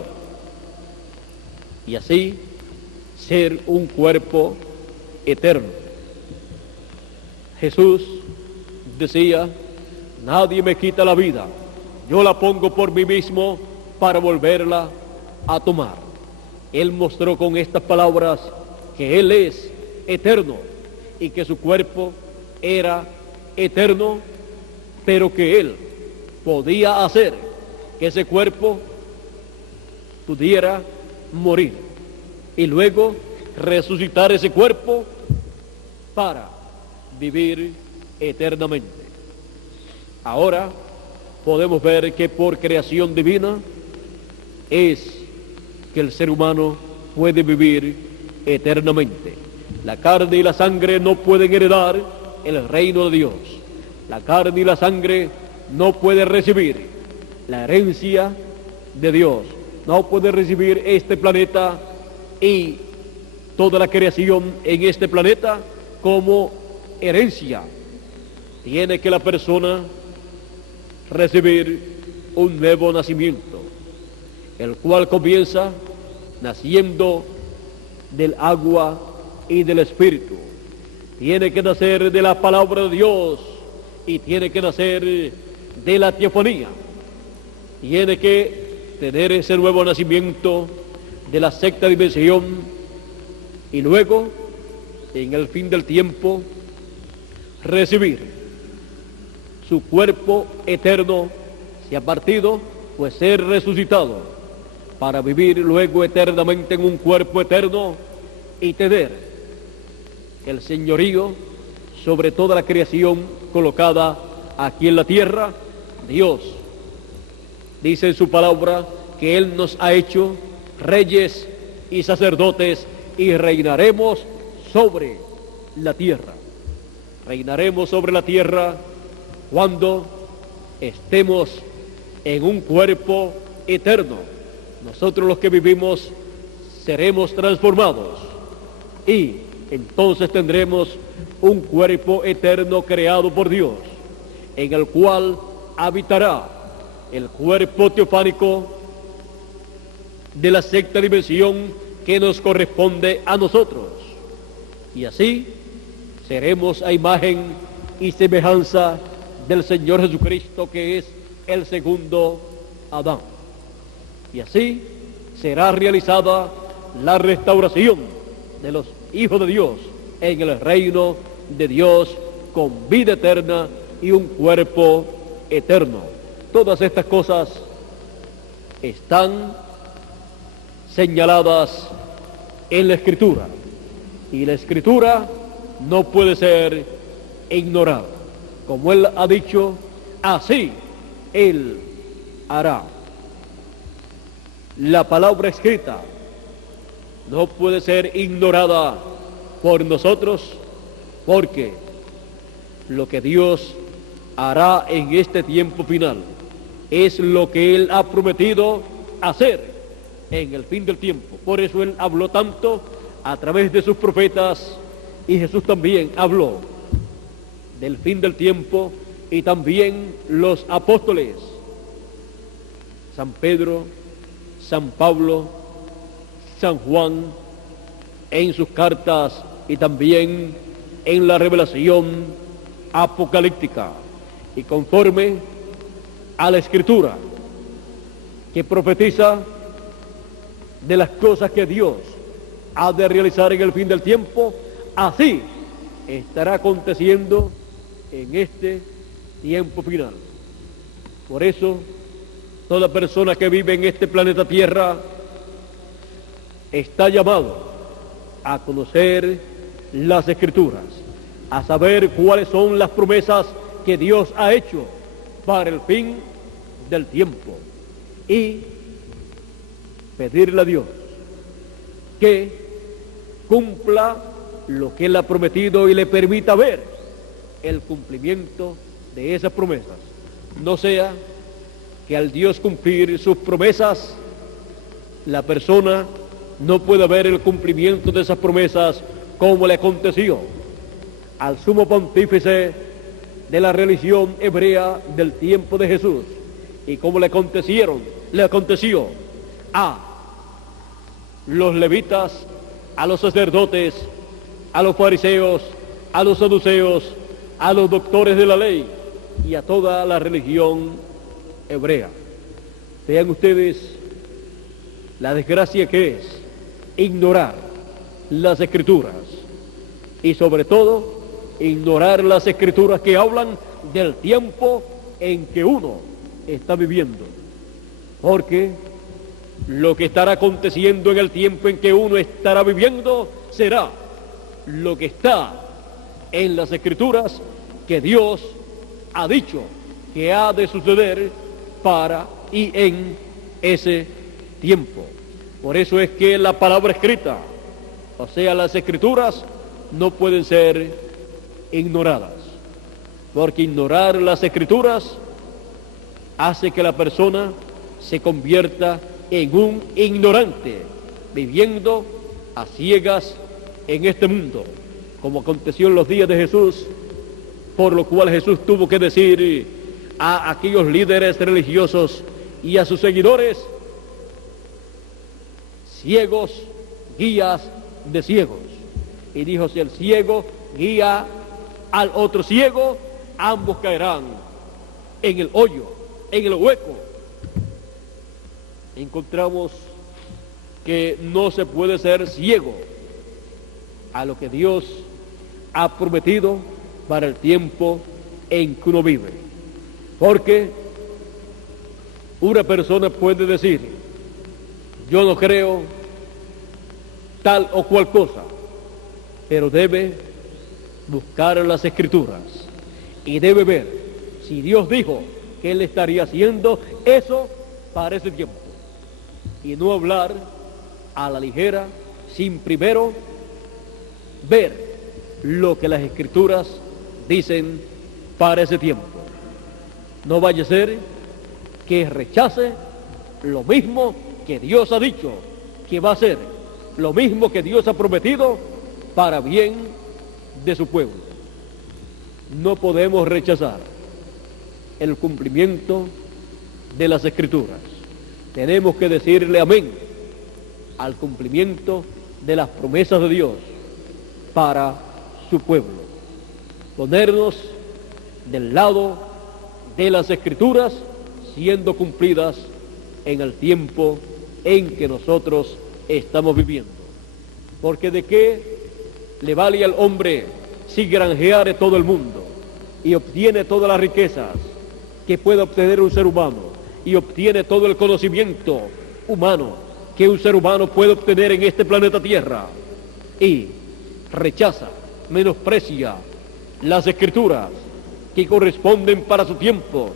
y así ser un cuerpo eterno. Jesús decía: nadie me quita la vida, yo la pongo por mí mismo para volverla a tomar. Él mostró con estas palabras que Él es eterno y que su cuerpo era eterno, pero que Él podía hacer que ese cuerpo pudiera morir y luego resucitar ese cuerpo para vivir eternamente. Ahora podemos ver que por creación divina es que el ser humano puede vivir eternamente. La carne y la sangre no pueden heredar el reino de Dios. La carne y la sangre no pueden recibir la herencia de Dios. No puede recibir este planeta y toda la creación en este planeta como herencia. Tiene que la persona recibir un nuevo nacimiento, el cual comienza naciendo del agua y del Espíritu. Tiene que nacer de la palabra de Dios y tiene que nacer de la teofanía. Tiene que tener ese nuevo nacimiento de la sexta dimensión y luego, en el fin del tiempo, recibir su cuerpo eterno, si ha partido, pues ser resucitado para vivir luego eternamente en un cuerpo eterno y tener el señorío sobre toda la creación colocada aquí en la tierra. Dios dice en su palabra que Él nos ha hecho reyes y sacerdotes y reinaremos sobre la tierra. Reinaremos sobre la tierra cuando estemos en un cuerpo eterno. Nosotros los que vivimos seremos transformados y entonces tendremos un cuerpo eterno creado por Dios, en el cual habitará el cuerpo teofánico de la sexta dimensión que nos corresponde a nosotros. Y así seremos a imagen y semejanza del Señor Jesucristo, que es el segundo Adán. Y así será realizada la restauración de los hijos de Dios en el reino de Dios con vida eterna y un cuerpo eterno. Todas estas cosas están señaladas en la Escritura y la Escritura no puede ser ignorada. Como Él ha dicho, así Él hará. La palabra escrita no puede ser ignorada por nosotros, porque lo que Dios hará en este tiempo final es lo que Él ha prometido hacer en el fin del tiempo. Por eso Él habló tanto a través de sus profetas, y Jesús también habló del fin del tiempo, y también los apóstoles, San Pedro, San Pablo, San Juan, en sus cartas y también en la revelación apocalíptica, y conforme a la Escritura que profetiza de las cosas que Dios ha de realizar en el fin del tiempo, así estará aconteciendo en este tiempo final. Por eso, toda persona que vive en este planeta Tierra está llamado a conocer las Escrituras, a saber cuáles son las promesas que Dios ha hecho para el fin del tiempo y pedirle a Dios que cumpla lo que Él ha prometido y le permita ver el cumplimiento de esas promesas. No sea que al Dios cumplir sus promesas, la persona no pueda ver el cumplimiento de esas promesas, como le aconteció al sumo pontífice de la religión hebrea del tiempo de Jesús, y como le aconteció a los levitas, a los sacerdotes, a los fariseos, a los saduceos, a los doctores de la ley y a toda la religión hebrea. Vean ustedes la desgracia que es ignorar las Escrituras, y sobre todo ignorar las Escrituras que hablan del tiempo en que uno está viviendo, porque lo que estará aconteciendo en el tiempo en que uno estará viviendo será lo que está en las Escrituras que Dios ha dicho que ha de suceder para y en ese tiempo. Por eso es que la palabra escrita, o sea, las Escrituras, no pueden ser ignoradas, porque ignorar las Escrituras hace que la persona se convierta en un ignorante, viviendo a ciegas en este mundo, como aconteció en los días de Jesús, por lo cual Jesús tuvo que decir a aquellos líderes religiosos y a sus seguidores: ciegos, guías de ciegos. Y dijo: si el ciego guía al otro ciego, ambos caerán en el hoyo, en el hueco. Encontramos que no se puede ser ciego a lo que Dios ha prometido para el tiempo en que uno vive, porque una persona puede decir: yo no creo tal o cual cosa, pero debe buscar las Escrituras y debe ver si Dios dijo que Él estaría haciendo eso para ese tiempo, y no hablar a la ligera sin primero ver lo que las Escrituras dicen para ese tiempo. No vaya a ser que rechace lo mismo que Dios ha dicho que va a hacer, lo mismo que Dios ha prometido para bien de su pueblo. No podemos rechazar el cumplimiento de las Escrituras. Tenemos que decirle amén al cumplimiento de las promesas de Dios para su pueblo. Ponernos del lado de las Escrituras siendo cumplidas en el tiempo en que nosotros estamos viviendo. Porque ¿de qué le vale al hombre si granjeare todo el mundo y obtiene todas las riquezas que puede obtener un ser humano, y obtiene todo el conocimiento humano que un ser humano puede obtener en este planeta Tierra, y rechaza, menosprecia las Escrituras que corresponden para su tiempo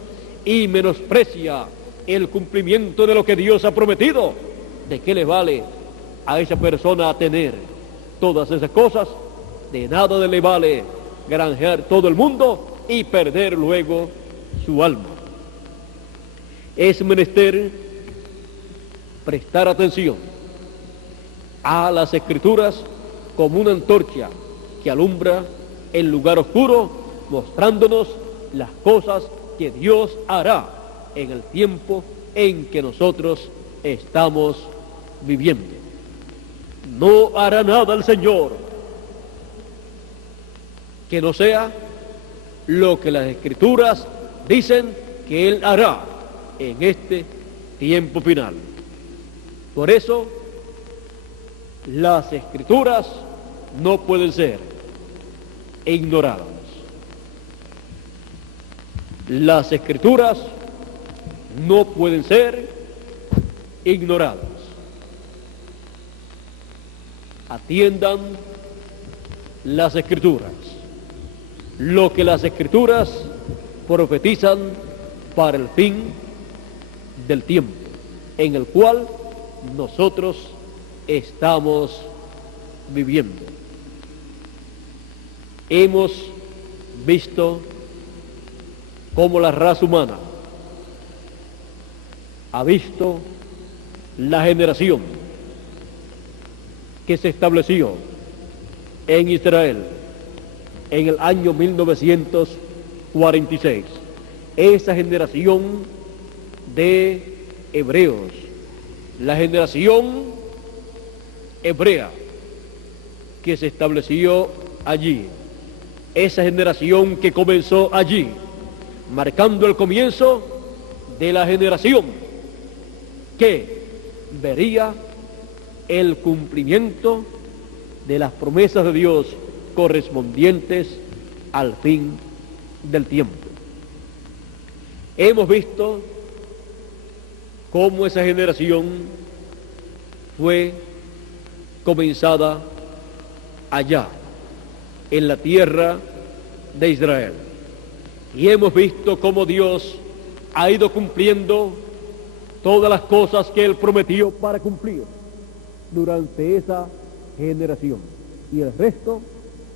y menosprecia el cumplimiento de lo que Dios ha prometido? ¿De qué le vale a esa persona tener todas esas cosas? De nada le vale granjear todo el mundo y perder luego su alma. Es menester prestar atención a las Escrituras como una antorcha que alumbra el lugar oscuro, mostrándonos las cosas que Dios hará en el tiempo en que nosotros estamos viviendo. No hará nada el Señor que no sea lo que las Escrituras dicen que Él hará en este tiempo final. Por eso, las Escrituras no pueden ser ignoradas. Las Escrituras no pueden ser ignoradas. Atiendan las Escrituras, lo que las Escrituras profetizan para el fin del tiempo en el cual nosotros estamos viviendo. Hemos visto cómo la raza humana ha visto la generación que se estableció en Israel en el año 1946. Esa generación de hebreos, la generación hebrea que se estableció allí, esa generación que comenzó allí, marcando el comienzo de la generación que vería el cumplimiento de las promesas de Dios correspondientes al fin del tiempo. Hemos visto cómo esa generación fue comenzada allá, en la tierra de Israel. Y hemos visto cómo Dios ha ido cumpliendo todas las cosas que Él prometió para cumplir durante esa generación. Y el resto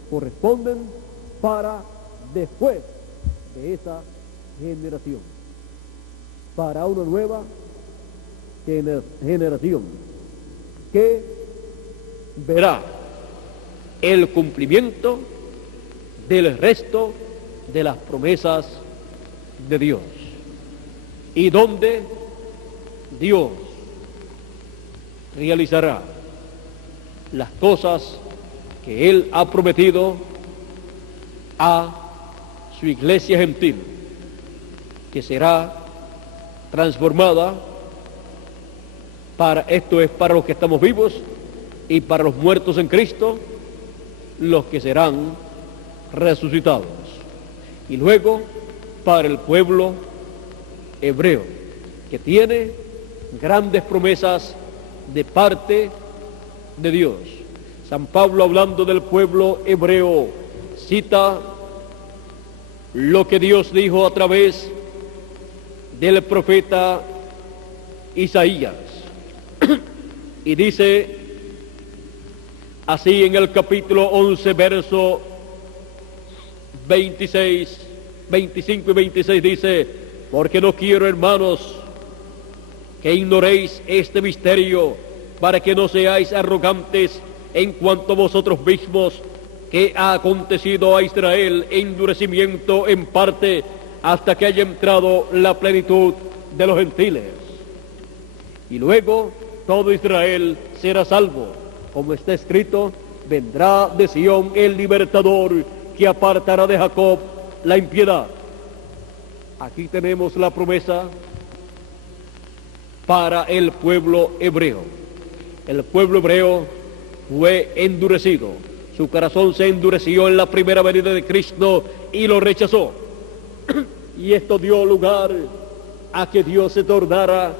corresponden para después de esa generación, para una nueva generación que verá el cumplimiento del resto de las promesas de Dios, y donde Dios realizará las cosas que Él ha prometido a su iglesia gentil, que será transformada esto es para los que estamos vivos, y para los muertos en Cristo, los que serán resucitados. Y luego para el pueblo hebreo, que tiene grandes promesas de parte de Dios. San Pablo, hablando del pueblo hebreo, cita lo que Dios dijo a través del profeta Isaías, y dice así en el capítulo 11, verso 25 y 26, dice: porque no quiero, hermanos, que ignoréis este misterio, para que no seáis arrogantes en cuanto a vosotros mismos, que ha acontecido a Israel endurecimiento en parte, hasta que haya entrado la plenitud de los gentiles. Y luego todo Israel será salvo, como está escrito: vendrá de Sión el libertador, que apartará de Jacob la impiedad. Aquí tenemos la promesa para el pueblo hebreo. El pueblo hebreo fue endurecido, su corazón se endureció en la primera venida de Cristo y lo rechazó. Y esto dio lugar a que Dios se tornara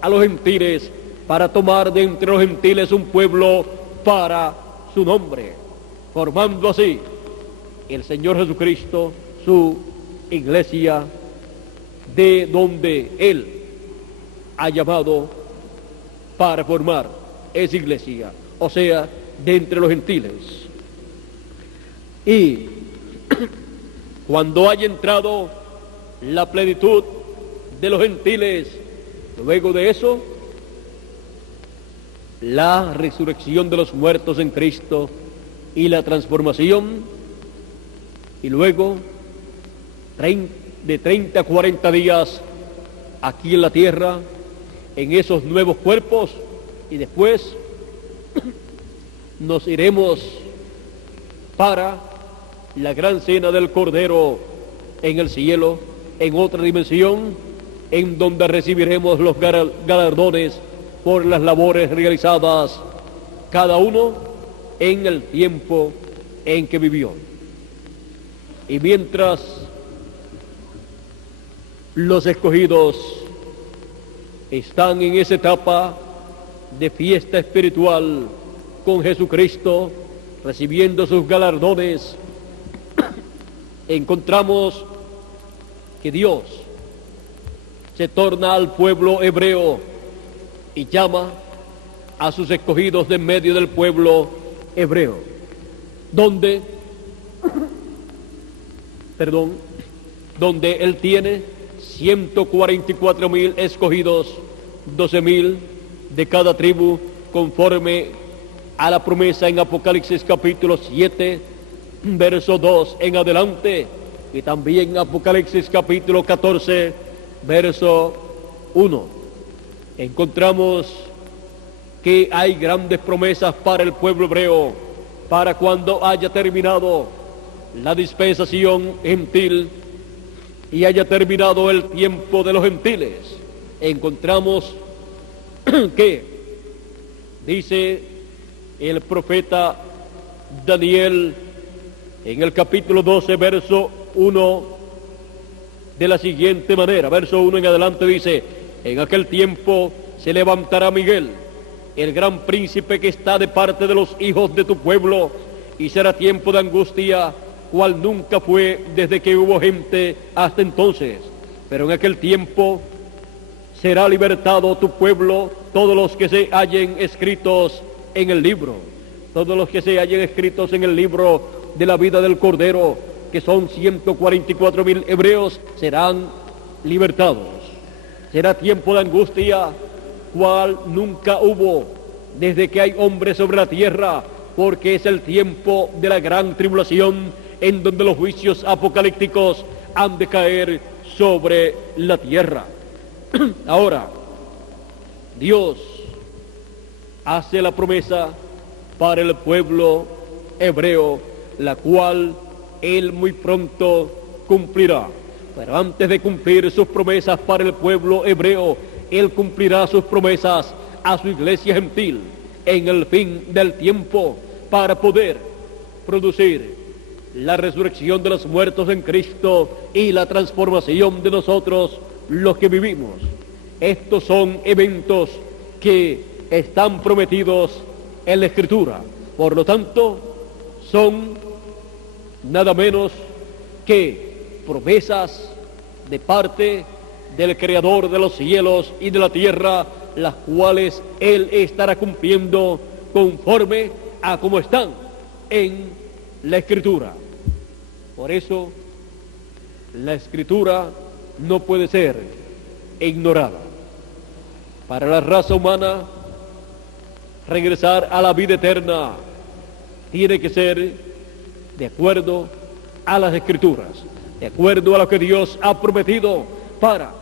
a los gentiles, para tomar de entre los gentiles un pueblo para su nombre, formando así el Señor Jesucristo su iglesia, de donde Él ha llamado para formar esa iglesia, o sea, de entre los gentiles. Y cuando haya entrado la plenitud de los gentiles, luego de eso, la resurrección de los muertos en Cristo y la transformación, y luego de 30 a 40 días aquí en la tierra, en esos nuevos cuerpos, y después nos iremos para la gran cena del Cordero en el cielo, en otra dimensión, en donde recibiremos los galardones por las labores realizadas, cada uno en el tiempo en que vivió. Y mientras los escogidos están en esa etapa de fiesta espiritual con Jesucristo, recibiendo sus galardones, encontramos que Dios se torna al pueblo hebreo y llama a sus escogidos de en medio del pueblo hebreo, donde Él tiene 144,000 escogidos, 12,000 de cada tribu, conforme a la promesa en Apocalipsis capítulo 7, verso 2 en adelante, y también Apocalipsis capítulo 14, verso 1, encontramos que hay grandes promesas para el pueblo hebreo, para cuando haya terminado la dispensación gentil y haya terminado el tiempo de los gentiles. Encontramos que dice el profeta Daniel en el capítulo 12, verso 1, de la siguiente manera. Verso 1 en adelante dice: en aquel tiempo se levantará Miguel, el gran príncipe que está de parte de los hijos de tu pueblo, y será tiempo de angustia, cual nunca fue desde que hubo gente hasta entonces. Pero en aquel tiempo será libertado tu pueblo, todos los que se hallen escritos en el libro, todos los que se hallen escritos en el libro de la vida del Cordero, que son 144,000 hebreos, serán libertados. Será tiempo de angustia, cual nunca hubo desde que hay hombres sobre la tierra, porque es el tiempo de la gran tribulación, en donde los juicios apocalípticos han de caer sobre la tierra. Ahora, Dios hace la promesa para el pueblo hebreo, la cual Él muy pronto cumplirá. Pero antes de cumplir sus promesas para el pueblo hebreo, Él cumplirá sus promesas a su iglesia gentil en el fin del tiempo, para poder producir la resurrección de los muertos en Cristo y la transformación de nosotros los que vivimos. Estos son eventos que están prometidos en la Escritura. Por lo tanto, son nada menos que promesas de parte del Creador de los cielos y de la tierra, las cuales Él estará cumpliendo conforme a como están en la Escritura. Por eso, la Escritura no puede ser ignorada. Para la raza humana, regresar a la vida eterna tiene que ser de acuerdo a las Escrituras, de acuerdo a lo que Dios ha prometido para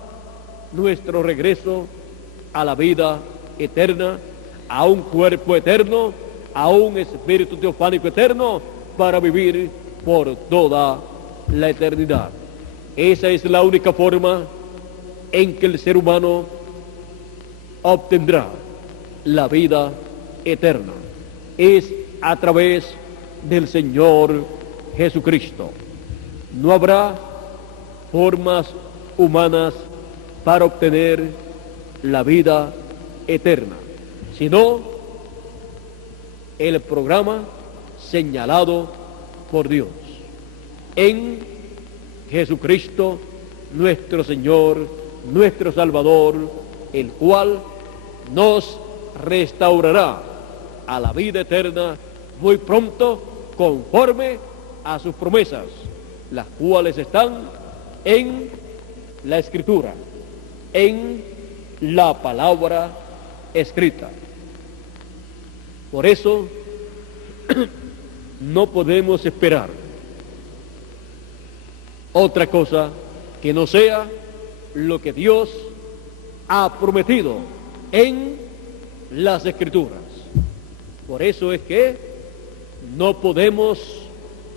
nuestro regreso a la vida eterna, a un cuerpo eterno, a un espíritu teofánico eterno, para vivir por toda la eternidad. Esa es la única forma en que el ser humano obtendrá la vida eterna. Es a través del Señor Jesucristo. No habrá formas humanas para obtener la vida eterna, sino el programa señalado por Dios en Jesucristo nuestro Señor, nuestro Salvador, el cual nos restaurará a la vida eterna muy pronto, conforme a sus promesas, las cuales están en la Escritura, en la palabra escrita. Por eso no podemos esperar otra cosa que no sea lo que Dios ha prometido en las Escrituras. Por eso es que no podemos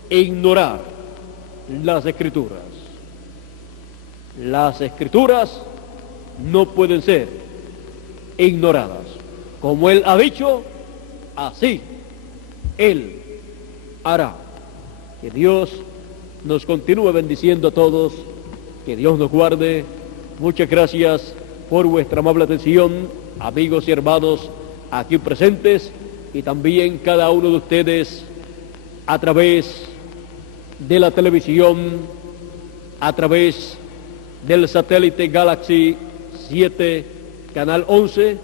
ignorar las Escrituras. Las Escrituras no pueden ser ignoradas. Como Él ha dicho, así Él hará. Que Dios nos continúe bendiciendo a todos, que Dios nos guarde. Muchas gracias por vuestra amable atención, amigos y hermanos aquí presentes, y también cada uno de ustedes a través de la televisión, a través del satélite Galaxy 7, canal 11,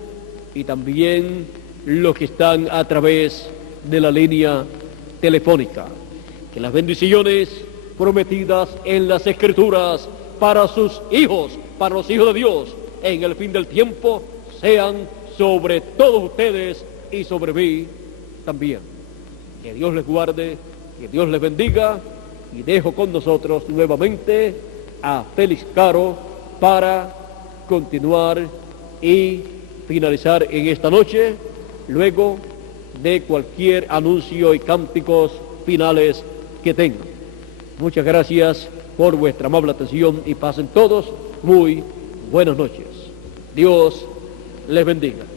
y también los que están a través de la línea telefónica. Que las bendiciones prometidas en las Escrituras para sus hijos, para los hijos de Dios, en el fin del tiempo, sean sobre todos ustedes y sobre mí también. Que Dios les guarde Que Dios les bendiga y dejo con nosotros nuevamente a Félix Caro para continuar y finalizar en esta noche, luego de cualquier anuncio y cánticos finales que tengan. Muchas gracias por vuestra amable atención y pasen todos muy buenas noches. Dios les bendiga.